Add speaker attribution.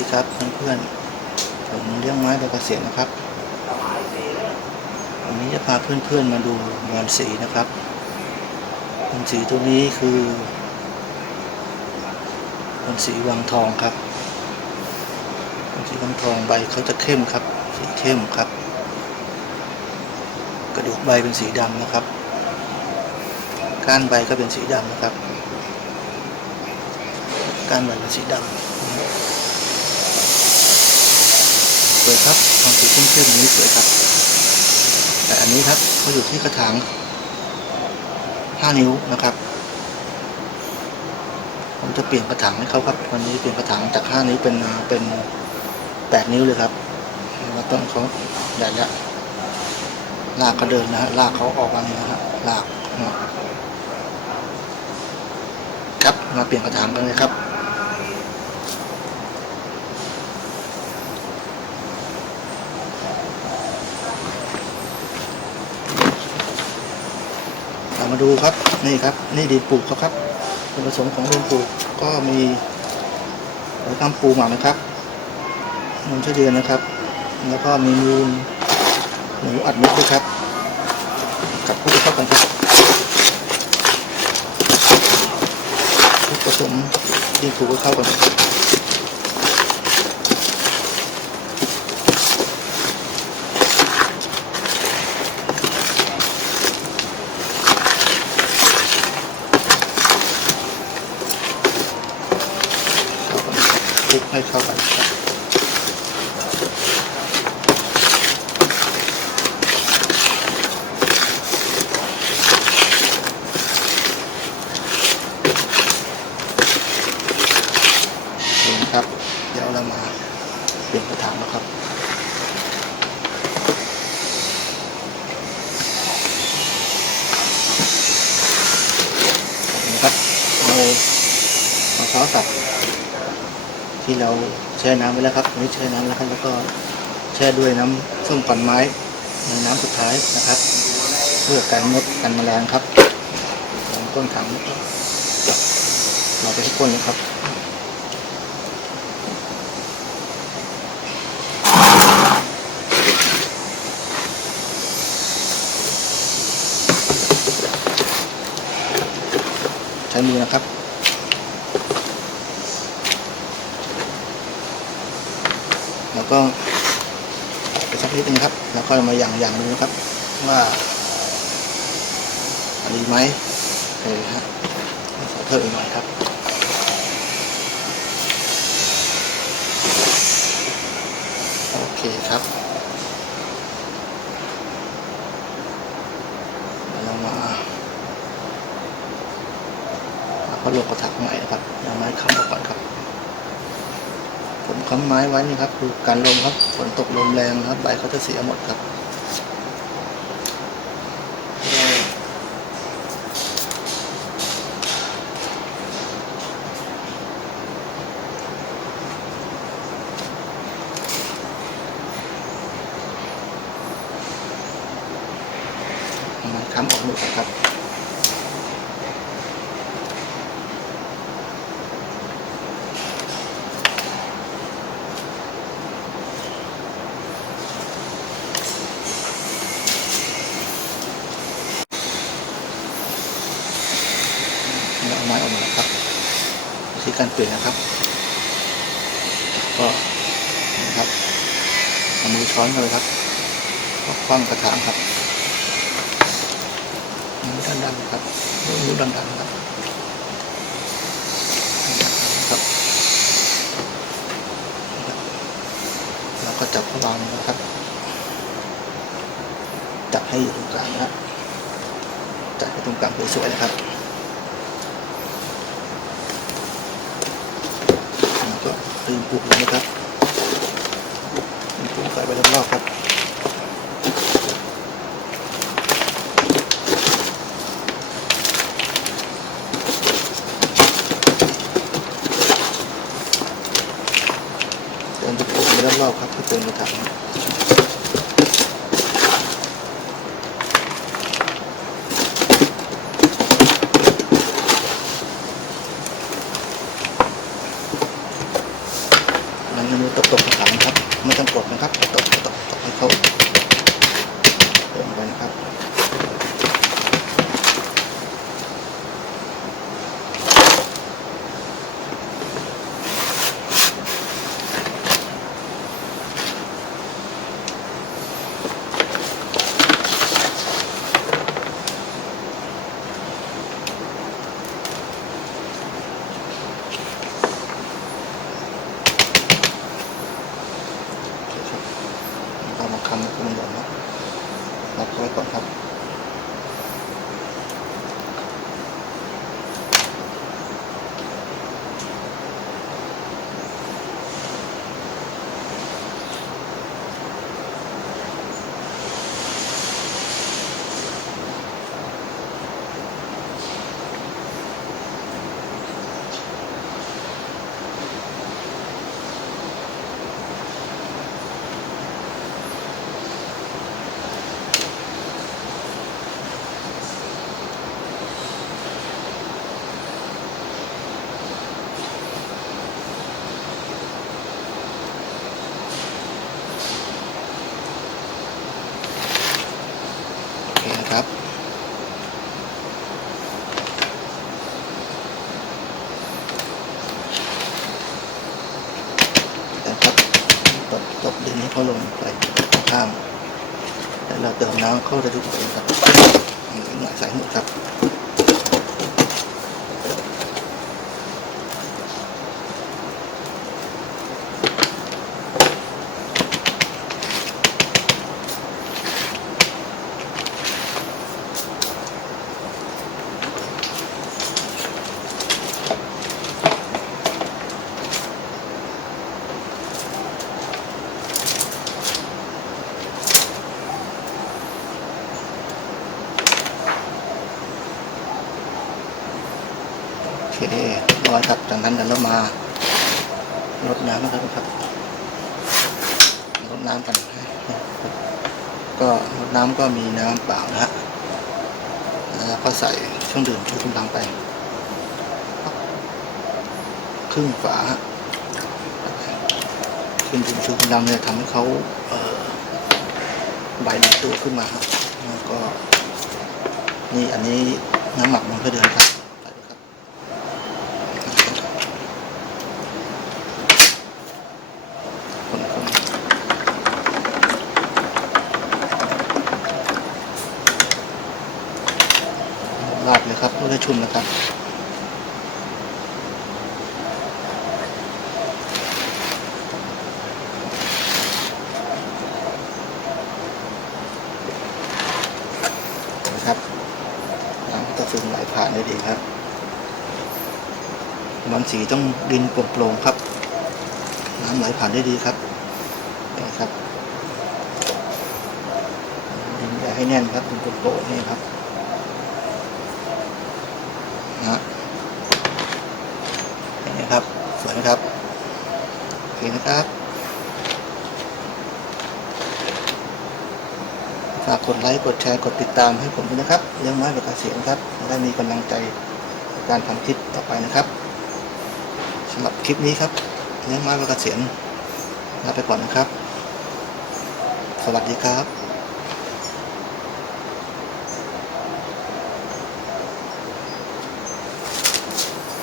Speaker 1: ดีครับเพื่อนๆผมเลี้ยงไม้ใบเกษียณนะครับวันนี้จะพาเพื่อนๆมาดูงานสีนะครับงานสีตัวนี้คืองานสีวังทองครับงานสีวังทองใบเขาจะเข้มครับ สีเข้มครับ กระดูกใบเป็นสีดำนะครับ ก้านใบก็เป็นสีดำนะครับ ก้านใบเป็นสีดำ สวย ครับความสีเข้มๆนี้สวยครับ แต่อันนี้ครับเขาอยู่ที่กระถาง5นิ้วนะครับ ผมจะเปลี่ยนกระถางให้เขาครับวันนี้เปลี่ยนกระถางจาก 5 นิ้วเป็นเป็น8นิ้วเลยครับแล้วต้นเขาใหญ่แล้วลากเขาเดินนะฮะลากเขาออกมาเนี่ยนะฮะลากครับมาเปลี่ยนกระถางกันเลยครับ มาดูครับนี่ครับ นี่ดินปลูกเขาครับส่วนผสมของดินปลูกก็มีเราทำปูหมักนะครับมูลเฉลี่ยนะครับ แล้วก็มีมูลหมูอัดเม็ดด้วยครับ กับพวกเข้ากันครับผสมดินปลูกก็เข้ากันครับเข้ากัน คลุกให้เข้ากันครับเห็นครับ เดี๋ยวเรามาเปลี่ยนกระถางแล้วครับเอามะพร้าวสับที่ เราแช่น้ำไว้แล้วครับอันนี้แช่น้ำแล้วครับแล้วก็แช่ด้วยน้ำส้มขวัญไม้ในน้ำสุดท้ายนะครับ เพื่อกันมดกันแมลงครับลงต้นถังแล้วก็เราไปที่ก้นเลยครับใช้มือนะครับ แล้ว ก็ไปสักนิดนึงครับ แล้วก็มาอย่างอย่างดูนะครับ ว่าดีไหมโอเคฮะขอเพิ่มอีกหน่อยครับโอเคครับเดี๋ยวเรามาก็ลงกระถางใหม่นะครับเอาไม้ค้ำออกก่อนครับ ค้ำไม้ไว้นี่ครับคือการลมครับฝนตกลมแรงครับใบเขาจะเสียหมดครับเอาไม้ค้ำออกหมดก่อนครับ เราเอาไม้ออกมาครับวิธี การเปลี่ยนนะครับ ก็นะครับเอามือช้อนเข้าเลยครับก็คว้างกระถางครับมือดันๆครับมือดันๆครับครับแล้วก็จับระวางนะครับ จับให้อยู่ตรงกลางนะจับให้ตรงกลางสวยๆนะครับ แล้วก็ ตีนปลูกเลยนะครับตีนปลูกใส่ไปรอบๆครับเติมตะปูไปรอบๆครับเพื่อเติมกระ Cẩn! ครับ นะครับตบตบดึงให้เขาลงไปข้ามแล้วเราเติมน้ำเข้าไปทุกคนครับใส่หมดครับ โอเคร้อยครับจากนั้นเดี๋ยวเรามาลดน้ำนะครับครับลดน้ำกัน ก็ลดน้ำก็มีน้ำเปล่านะฮะแล้วก็ใส่เครื่องดื่มชูกำลังไป ครึ่งฝาเครื่องดื่มชูกำลังเนี่ยทำให้เขาใบในตัวขึ้นมาครับแล้วก็นี่อันนี้น้ำหมักมันก็เดือนครับไปเลยครับคน ครับเพื่อให้ชุ่มนะครับนะครับน้ำจะซึมไหลผ่านได้ดีครับมันสีต้องดินโปร่งๆครับ น้ำไหลผ่านได้ดีครับนี่ครับดินอย่าให้แน่นครับดินโปร่งๆนี่ครับนะนี่ครับสวย นะครับโอเคนะครับฝากกดไลค์กดแชร์กดติดตามให้ผมด้วยนะครับเลี้ยงไม้ประกาศเสียงครับจะได้มีกำลังใจในการทำคลิปต่อไปนะครับสำหรับคลิปนี้ครับเลี้ยงไม้ประกาศเสียงลาไปก่อนนะครับ สวัสดีครับ